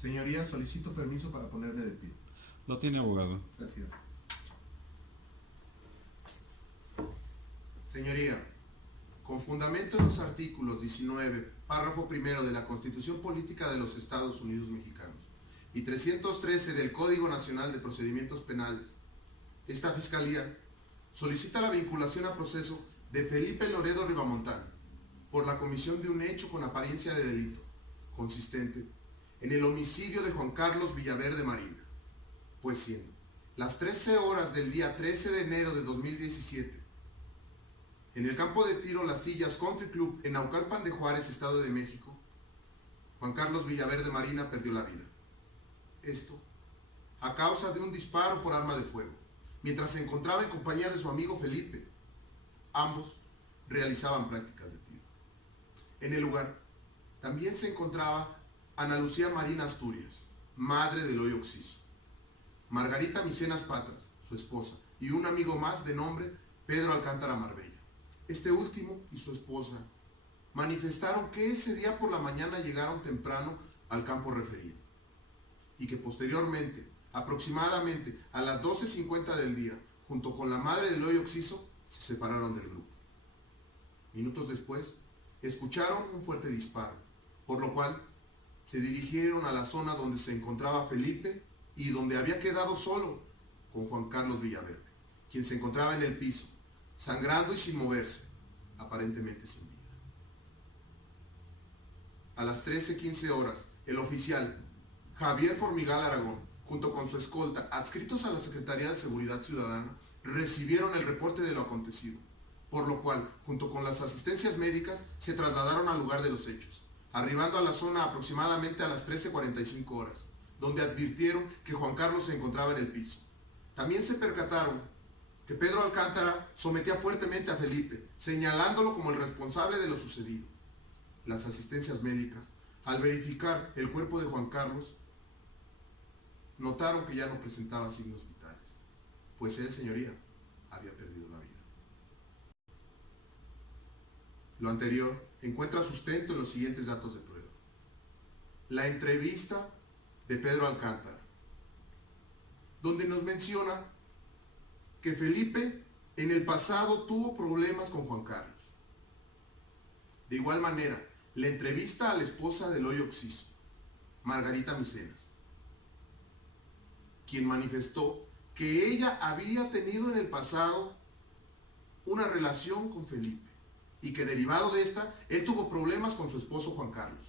Señoría, solicito permiso para ponerme de pie. Lo tiene, abogado. Gracias. Señoría, con fundamento en los artículos 19, párrafo primero de la Constitución Política de los Estados Unidos Mexicanos y 313 del Código Nacional de Procedimientos Penales, esta Fiscalía solicita la vinculación a proceso de Felipe Loredo Ribamontán por la comisión de un hecho con apariencia de delito, consistente en el homicidio de Juan Carlos Villaverde Marina, pues siendo las 13 horas del día 13 de enero de 2017, en el campo de tiro Las Sillas Country Club en Naucalpan de Juárez, Estado de México, Juan Carlos Villaverde Marina perdió la vida. Esto a causa de un disparo por arma de fuego, mientras se encontraba en compañía de su amigo Felipe. Ambos realizaban prácticas de tiro. En el lugar también se encontraba Ana Lucía Marina Asturias, madre del hoy occiso, Margarita Micenas Patras, su esposa, y un amigo más de nombre Pedro Alcántara Marbella. Este último y su esposa manifestaron que ese día por la mañana llegaron temprano al campo referido y que posteriormente, aproximadamente a las 12:50 del día, junto con la madre del hoy occiso, se separaron del grupo. Minutos después, escucharon un fuerte disparo, por lo cual se dirigieron a la zona donde se encontraba Felipe y donde había quedado solo con Juan Carlos Villaverde, quien se encontraba en el piso, sangrando y sin moverse, aparentemente sin vida. A las 13:15 horas, el oficial Javier Formigal Aragón, junto con su escolta, adscritos a la Secretaría de Seguridad Ciudadana, recibieron el reporte de lo acontecido, por lo cual, junto con las asistencias médicas, se trasladaron al lugar de los hechos, arribando a la zona aproximadamente a las 13:45 horas, donde advirtieron que Juan Carlos se encontraba en el piso. También se percataron que Pedro Alcántara sometía fuertemente a Felipe, señalándolo como el responsable de lo sucedido. Las asistencias médicas, al verificar el cuerpo de Juan Carlos, notaron que ya no presentaba signos vitales, pues él, señoría, había perdido la vida. Lo anterior encuentra sustento en los siguientes datos de prueba. La entrevista de Pedro Alcántara, donde nos menciona que Felipe en el pasado tuvo problemas con Juan Carlos. De igual manera, la entrevista a la esposa del hoy occiso, Margarita Micenas, quien manifestó que ella había tenido en el pasado una relación con Felipe y que derivado de esta, él tuvo problemas con su esposo Juan Carlos.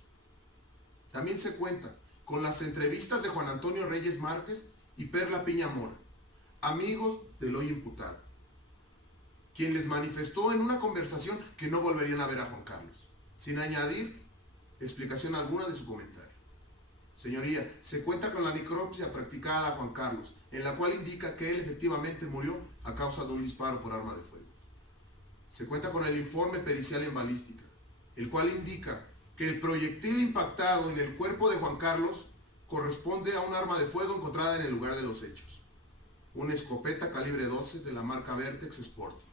También se cuenta con las entrevistas de Juan Antonio Reyes Márquez y Perla Piña Mora, amigos del hoy imputado, quien les manifestó en una conversación que no volverían a ver a Juan Carlos, sin añadir explicación alguna de su comentario. Señoría, se cuenta con la necropsia practicada a Juan Carlos, en la cual indica que él efectivamente murió a causa de un disparo por arma de fuego. Se cuenta con el informe pericial en balística, el cual indica que el proyectil impactado en el cuerpo de Juan Carlos corresponde a un arma de fuego encontrada en el lugar de los hechos, una escopeta calibre 12 de la marca Vertex Sporting.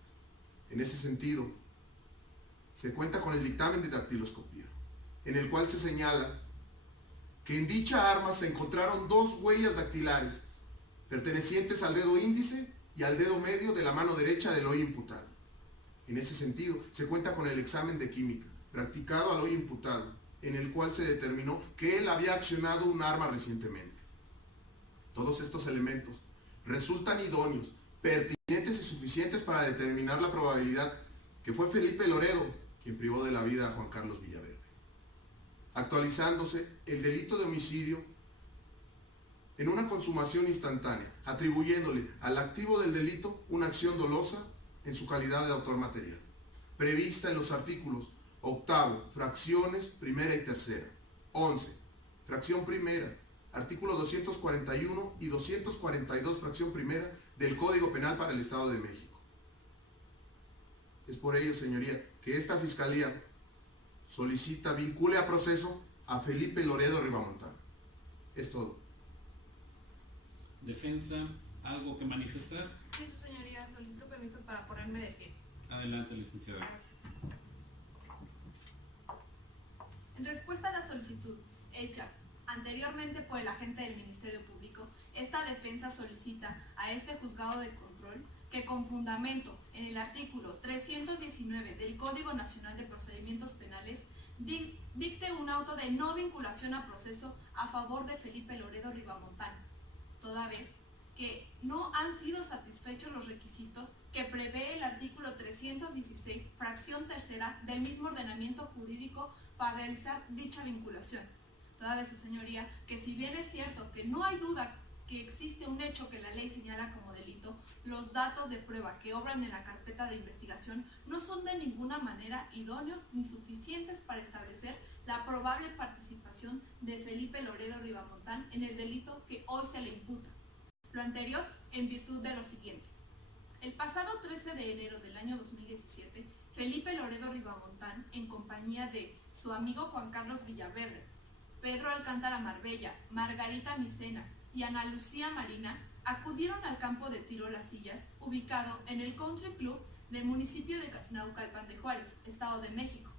En ese sentido, se cuenta con el dictamen de dactiloscopía, en el cual se señala que en dicha arma se encontraron 2 huellas dactilares pertenecientes al dedo índice y al dedo medio de la mano derecha del hoy imputado. En ese sentido, se cuenta con el examen de química practicado al hoy imputado, en el cual se determinó que él había accionado un arma recientemente. Todos estos elementos resultan idóneos, pertinentes y suficientes para determinar la probabilidad que fue Felipe Loredo quien privó de la vida a Juan Carlos Villaverde, actualizándose el delito de homicidio en una consumación instantánea, atribuyéndole al activo del delito una acción dolosa en su calidad de autor material, prevista en los artículos 8, fracciones primera y tercera, 11, fracción primera, artículo 241 y 242, fracción primera del Código Penal para el Estado de México. Es por ello, señoría, que esta Fiscalía solicita vincule a proceso a Felipe Loredo Ribamontán. Es todo. Defensa, ¿algo que manifestar? Sí, su señoría, solicito permiso para ponerme de pie. Adelante, licenciada. Gracias. En respuesta a la solicitud hecha anteriormente por el agente del Ministerio Público, esta defensa solicita a este juzgado de control que con fundamento en el artículo 319 del Código Nacional de Procedimientos Penales dicte un auto de no vinculación a proceso a favor de Felipe Loredo Ribamontán, toda vez que no han sido satisfechos los requisitos que prevé el artículo 316, fracción tercera del mismo ordenamiento jurídico para realizar dicha vinculación. Toda vez, su señoría, que si bien es cierto que no hay duda que existe un hecho que la ley señala como delito, los datos de prueba que obran en la carpeta de investigación no son de ninguna manera idóneos ni suficientes para establecer la probable participación de Felipe Loredo Ribamontán en el delito que hoy se le imputa. Lo anterior en virtud de lo siguiente. El pasado 13 de enero del año 2017, Felipe Loredo Ribamontán, en compañía de su amigo Juan Carlos Villaverde, Pedro Alcántara Marbella, Margarita Micenas y Ana Lucía Marina, acudieron al campo de tiro Las Sillas, ubicado en el Country Club del municipio de Naucalpan de Juárez, Estado de México.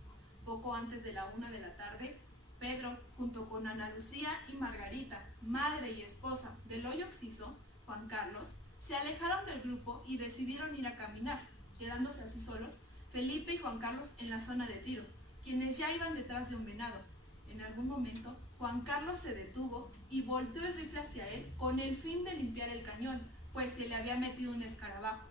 Poco antes de la 1 de la tarde, Pedro, junto con Ana Lucía y Margarita, madre y esposa del hoy occiso, Juan Carlos, se alejaron del grupo y decidieron ir a caminar, quedándose así solos Felipe y Juan Carlos en la zona de tiro, quienes ya iban detrás de un venado. En algún momento, Juan Carlos se detuvo y volteó el rifle hacia él con el fin de limpiar el cañón, pues se le había metido un escarabajo.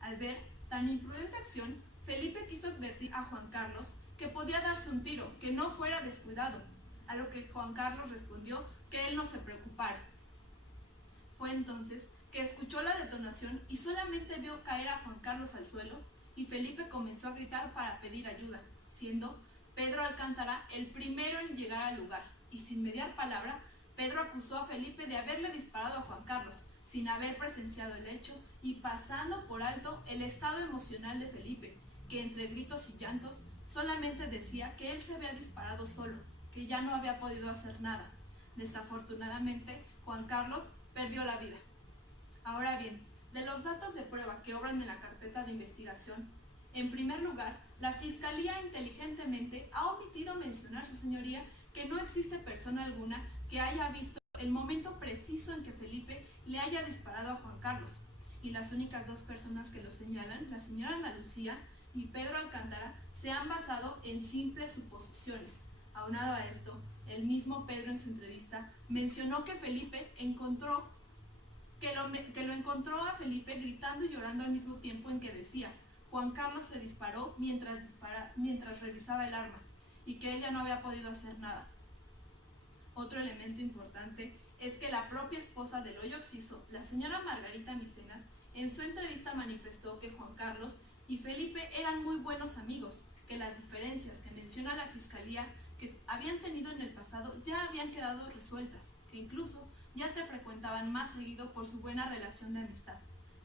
Al ver tan imprudente acción, Felipe quiso advertir a Juan Carlos que podía darse un tiro, que no fuera descuidado, a lo que Juan Carlos respondió que él no se preocupara. Fue entonces que escuchó la detonación y solamente vio caer a Juan Carlos al suelo, y Felipe comenzó a gritar para pedir ayuda, siendo Pedro Alcántara el primero en llegar al lugar, y sin mediar palabra, Pedro acusó a Felipe de haberle disparado a Juan Carlos, sin haber presenciado el hecho y pasando por alto el estado emocional de Felipe, que entre gritos y llantos solamente decía que él se había disparado solo, que ya no había podido hacer nada. Desafortunadamente, Juan Carlos perdió la vida. Ahora bien, de los datos de prueba que obran en la carpeta de investigación, en primer lugar, la Fiscalía inteligentemente ha omitido mencionar, su señoría, que no existe persona alguna que haya visto el momento preciso en que Felipe le haya disparado a Juan Carlos, y las únicas dos personas que lo señalan, la señora Ana Lucía y Pedro Alcántara, se han basado en simples suposiciones. Aunado a esto, el mismo Pedro en su entrevista mencionó que Felipe lo encontró a Felipe gritando y llorando al mismo tiempo en que decía: Juan Carlos se disparó mientras revisaba el arma, y que ella no había podido hacer nada. Otro elemento importante es que la propia esposa del hoy occiso, la señora Margarita Micenas, en su entrevista manifestó que Juan Carlos y Felipe eran muy buenos amigos, que las diferencias que menciona la Fiscalía que habían tenido en el pasado ya habían quedado resueltas, que incluso ya se frecuentaban más seguido por su buena relación de amistad.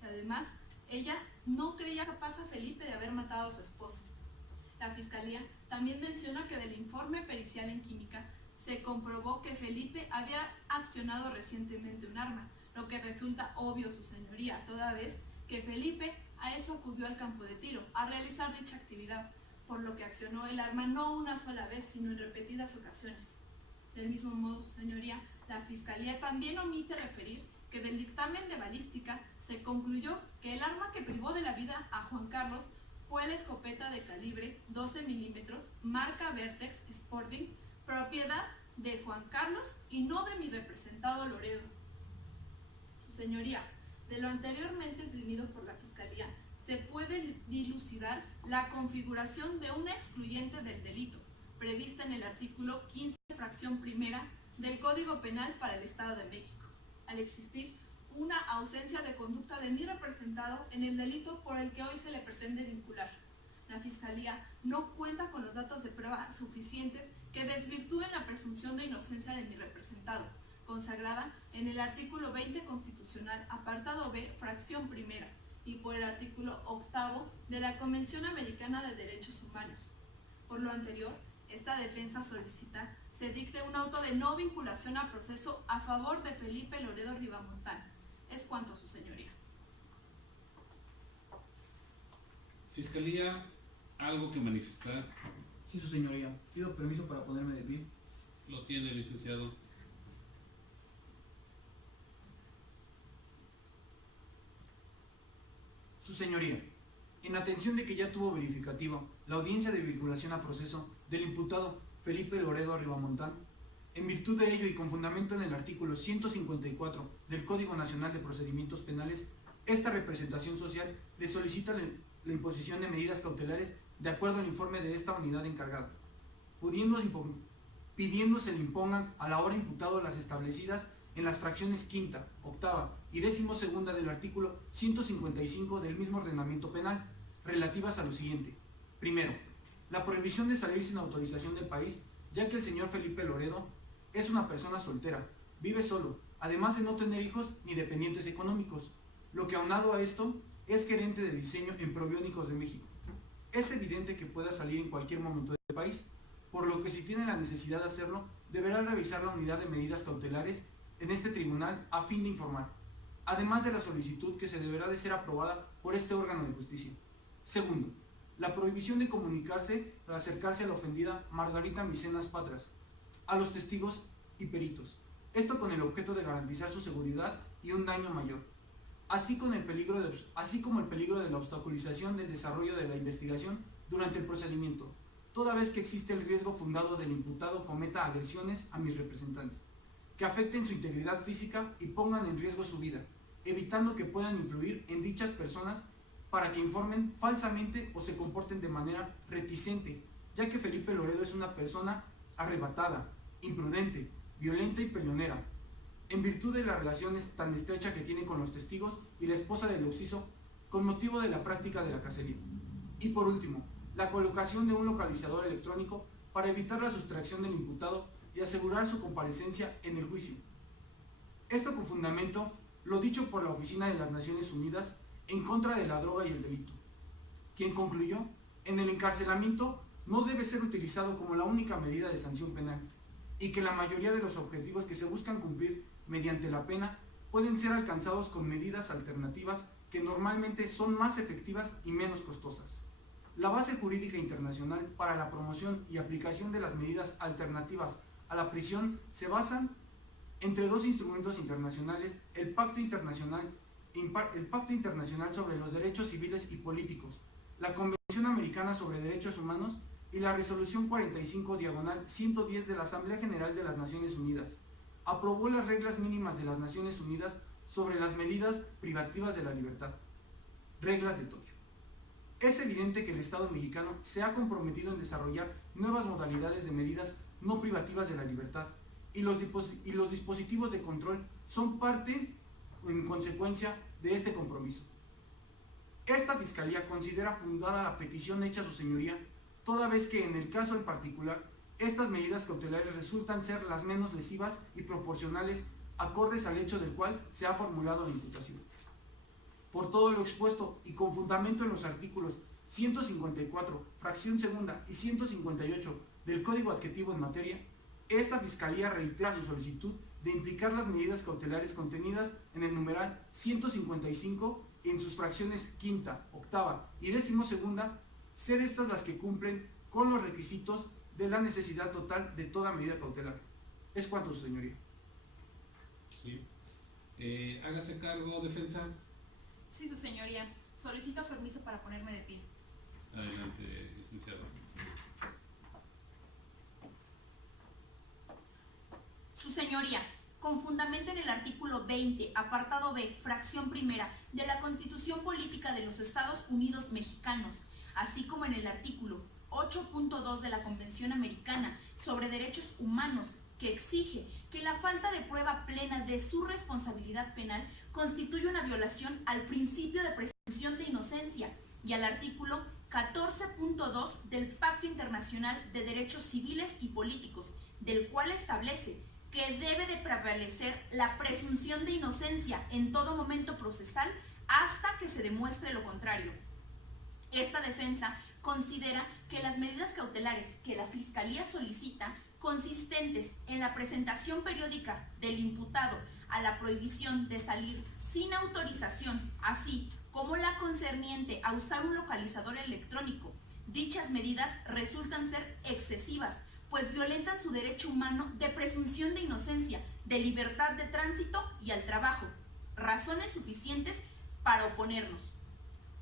Y además, ella no creía capaz a Felipe de haber matado a su esposo. La Fiscalía también menciona que del informe pericial en química se comprobó que Felipe había accionado recientemente un arma, lo que resulta obvio, su señoría, toda vez que Felipe a eso acudió al campo de tiro, a realizar dicha actividad, por lo que accionó el arma no una sola vez, sino en repetidas ocasiones. Del mismo modo, su señoría, la Fiscalía también omite referir que del dictamen de balística se concluyó que el arma que privó de la vida a Juan Carlos fue la escopeta de calibre 12 milímetros, marca Vertex Sporting, propiedad de Juan Carlos y no de mi representado Loredo. Su señoría, de lo anteriormente esgrimido por la Fiscalía, se puede dilucidar la configuración de una excluyente del delito, prevista en el artículo 15, fracción primera del Código Penal para el Estado de México, al existir una ausencia de conducta de mi representado en el delito por el que hoy se le pretende vincular. La Fiscalía no cuenta con los datos de prueba suficientes que desvirtúen la presunción de inocencia de mi representado, consagrada en el artículo 20 constitucional, apartado B, fracción primera, y por el artículo 8 de la Convención Americana de Derechos Humanos. Por lo anterior, esta defensa solicita se dicte un auto de no vinculación a proceso a favor de Felipe Loredo Ribamontán. Es cuanto, su señoría. Fiscalía, ¿algo que manifestar? Sí, su señoría. Pido permiso para ponerme de pie. Lo tiene, licenciado. Su señoría, en atención de que ya tuvo verificativo la audiencia de vinculación a proceso del imputado Felipe Loredo Ribamontán, en virtud de ello y con fundamento en el artículo 154 del Código Nacional de Procedimientos Penales, esta representación social le solicita la imposición de medidas cautelares de acuerdo al informe de esta unidad encargada, pidiéndose le impongan a la hora imputado las establecidas en las fracciones quinta, octava y 12ª del artículo 155 del mismo ordenamiento penal, relativas a lo siguiente. Primero, la prohibición de salir sin autorización del país, ya que el señor Felipe Loredo es una persona soltera, vive solo, además de no tener hijos ni dependientes económicos, lo que aunado a esto es gerente de diseño en Probiónicos de México. Es evidente que pueda salir en cualquier momento del país, por lo que si tiene la necesidad de hacerlo, deberá revisar la unidad de medidas cautelares en este tribunal a fin de informar, además de la solicitud que se deberá de ser aprobada por este órgano de justicia. Segundo, la prohibición de comunicarse o acercarse a la ofendida Margarita Micenas Patras, a los testigos y peritos, esto con el objeto de garantizar su seguridad y un daño mayor, así como el peligro de la obstaculización del desarrollo de la investigación durante el procedimiento, toda vez que existe el riesgo fundado del imputado cometa agresiones a mis representantes, que afecten su integridad física y pongan en riesgo su vida, evitando que puedan influir en dichas personas para que informen falsamente o se comporten de manera reticente, ya que Felipe Loredo es una persona arrebatada, imprudente, violenta y peleonera, en virtud de la relación tan estrecha que tiene con los testigos y la esposa del occiso con motivo de la práctica de la cacería. Y por último, la colocación de un localizador electrónico para evitar la sustracción del imputado y asegurar su comparecencia en el juicio. Esto con fundamento lo dicho por la Oficina de las Naciones Unidas en contra de la droga y el delito, quien concluyó en el encarcelamiento no debe ser utilizado como la única medida de sanción penal y que la mayoría de los objetivos que se buscan cumplir mediante la pena pueden ser alcanzados con medidas alternativas que normalmente son más efectivas y menos costosas. La base jurídica internacional para la promoción y aplicación de las medidas alternativas a la prisión se basan entre dos instrumentos internacionales, el Pacto Internacional sobre los Derechos Civiles y Políticos, la Convención Americana sobre Derechos Humanos y la Resolución 45/110 de la Asamblea General de las Naciones Unidas. Aprobó las reglas mínimas de las Naciones Unidas sobre las medidas privativas de la libertad, reglas de Tokio. Es evidente que el Estado mexicano se ha comprometido en desarrollar nuevas modalidades de medidas no privativas de la libertad y los dispositivos de control son parte en consecuencia de este compromiso. Esta Fiscalía considera fundada la petición hecha a su señoría, toda vez que en el caso en particular, estas medidas cautelares resultan ser las menos lesivas y proporcionales acordes al hecho del cual se ha formulado la imputación. Por todo lo expuesto y con fundamento en los artículos 154, fracción segunda y 158 del Código Adjetivo en materia, esta Fiscalía reitera su solicitud de implicar las medidas cautelares contenidas en el numeral 155 en sus fracciones quinta, octava y 12ª, ser estas las que cumplen con los requisitos de la necesidad total de toda medida cautelar. Es cuanto, su señoría. Sí. Hágase cargo, defensa. Sí, su señoría. Solicito permiso para ponerme de pie. Adelante, licenciado. Su señoría, con fundamento en el artículo 20, apartado B, fracción primera, de la Constitución Política de los Estados Unidos Mexicanos, así como en el artículo 8.2 de la Convención Americana sobre Derechos Humanos, que exige que la falta de prueba plena de su responsabilidad penal constituye una violación al principio de presunción de inocencia y al artículo 14.2 del Pacto Internacional de Derechos Civiles y Políticos, del cual establece que debe de prevalecer la presunción de inocencia en todo momento procesal hasta que se demuestre lo contrario. Esta defensa considera que las medidas cautelares que la Fiscalía solicita, consistentes en la presentación periódica del imputado a la prohibición de salir sin autorización, así como la concerniente a usar un localizador electrónico, dichas medidas resultan ser excesivas, pues violentan su derecho humano de presunción de inocencia, de libertad de tránsito y al trabajo, razones suficientes para oponernos.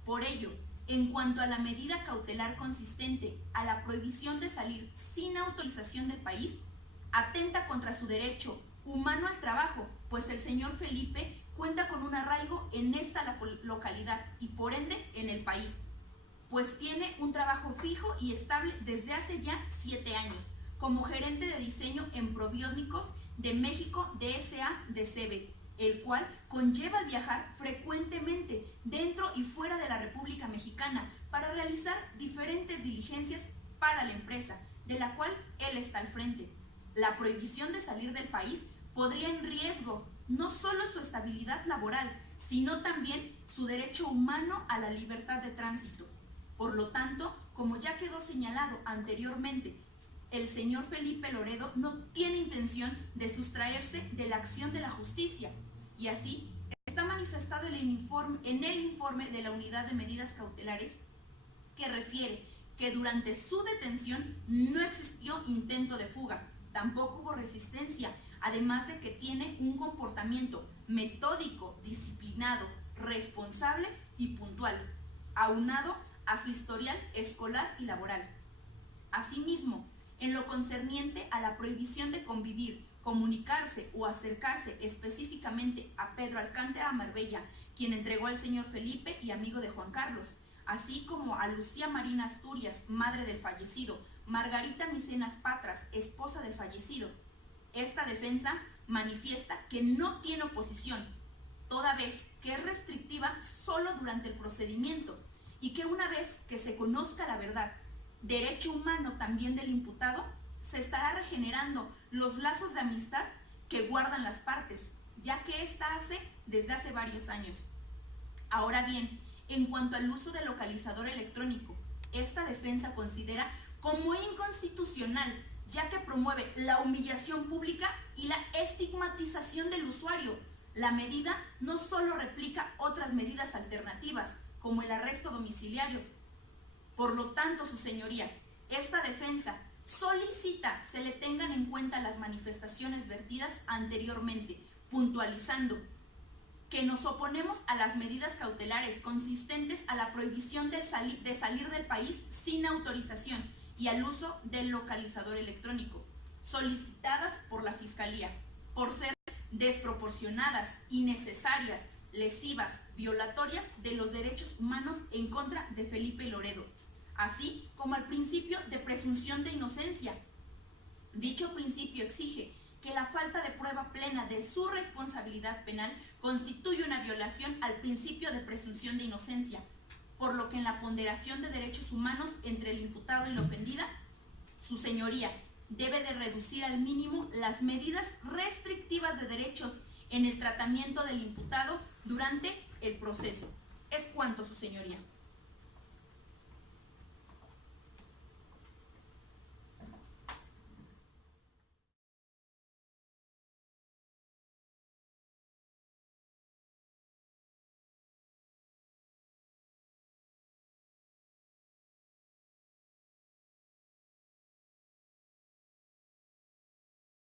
Por ello, en cuanto a la medida cautelar consistente a la prohibición de salir sin autorización del país, atenta contra su derecho humano al trabajo, pues el señor Felipe cuenta con un arraigo en esta localidad y por ende en el país, pues tiene un trabajo fijo y estable desde hace ya 7 años, como gerente de diseño en Probiónicos de México DSA de CEBE, el cual conlleva viajar frecuentemente dentro y fuera de la República Mexicana para realizar diferentes diligencias para la empresa, de la cual él está al frente. La prohibición de salir del país podría en riesgo no solo su estabilidad laboral, sino también su derecho humano a la libertad de tránsito. Por lo tanto, como ya quedó señalado anteriormente, el señor Felipe Loredo no tiene intención de sustraerse de la acción de la justicia, y así está manifestado en el informe de la Unidad de Medidas Cautelares, que refiere que durante su detención no existió intento de fuga, tampoco hubo resistencia, además de que tiene un comportamiento metódico, disciplinado, responsable y puntual, aunado a su historial escolar y laboral. Asimismo, en lo concerniente a la prohibición de convivir, comunicarse o acercarse específicamente a Pedro Alcántara Marbella, quien entregó al señor Felipe y amigo de Juan Carlos, así como a Lucía Marina Asturias, madre del fallecido, Margarita Micenas Patras, esposa del fallecido. Esta defensa manifiesta que no tiene oposición, toda vez que es restrictiva solo durante el procedimiento y que una vez que se conozca la verdad, derecho humano también del imputado, se estará regenerando los lazos de amistad que guardan las partes, ya que ésta hace desde hace varios años. Ahora bien, en cuanto al uso del localizador electrónico, esta defensa considera como inconstitucional, ya que promueve la humillación pública y la estigmatización del usuario. La medida no solo replica otras medidas alternativas, como el arresto domiciliario. Por lo tanto, su señoría, esta defensa solicita se le tengan en cuenta las manifestaciones vertidas anteriormente, puntualizando que nos oponemos a las medidas cautelares consistentes a la prohibición de salir del país sin autorización y al uso del localizador electrónico, solicitadas por la Fiscalía, por ser desproporcionadas, innecesarias, lesivas, violatorias de los derechos humanos en contra de Felipe Loredo, así como al principio de presunción de inocencia. Dicho principio exige que la falta de prueba plena de su responsabilidad penal constituye una violación al principio de presunción de inocencia, por lo que en la ponderación de derechos humanos entre el imputado y la ofendida, su señoría debe de reducir al mínimo las medidas restrictivas de derechos en el tratamiento del imputado durante el proceso. Es cuanto, su señoría.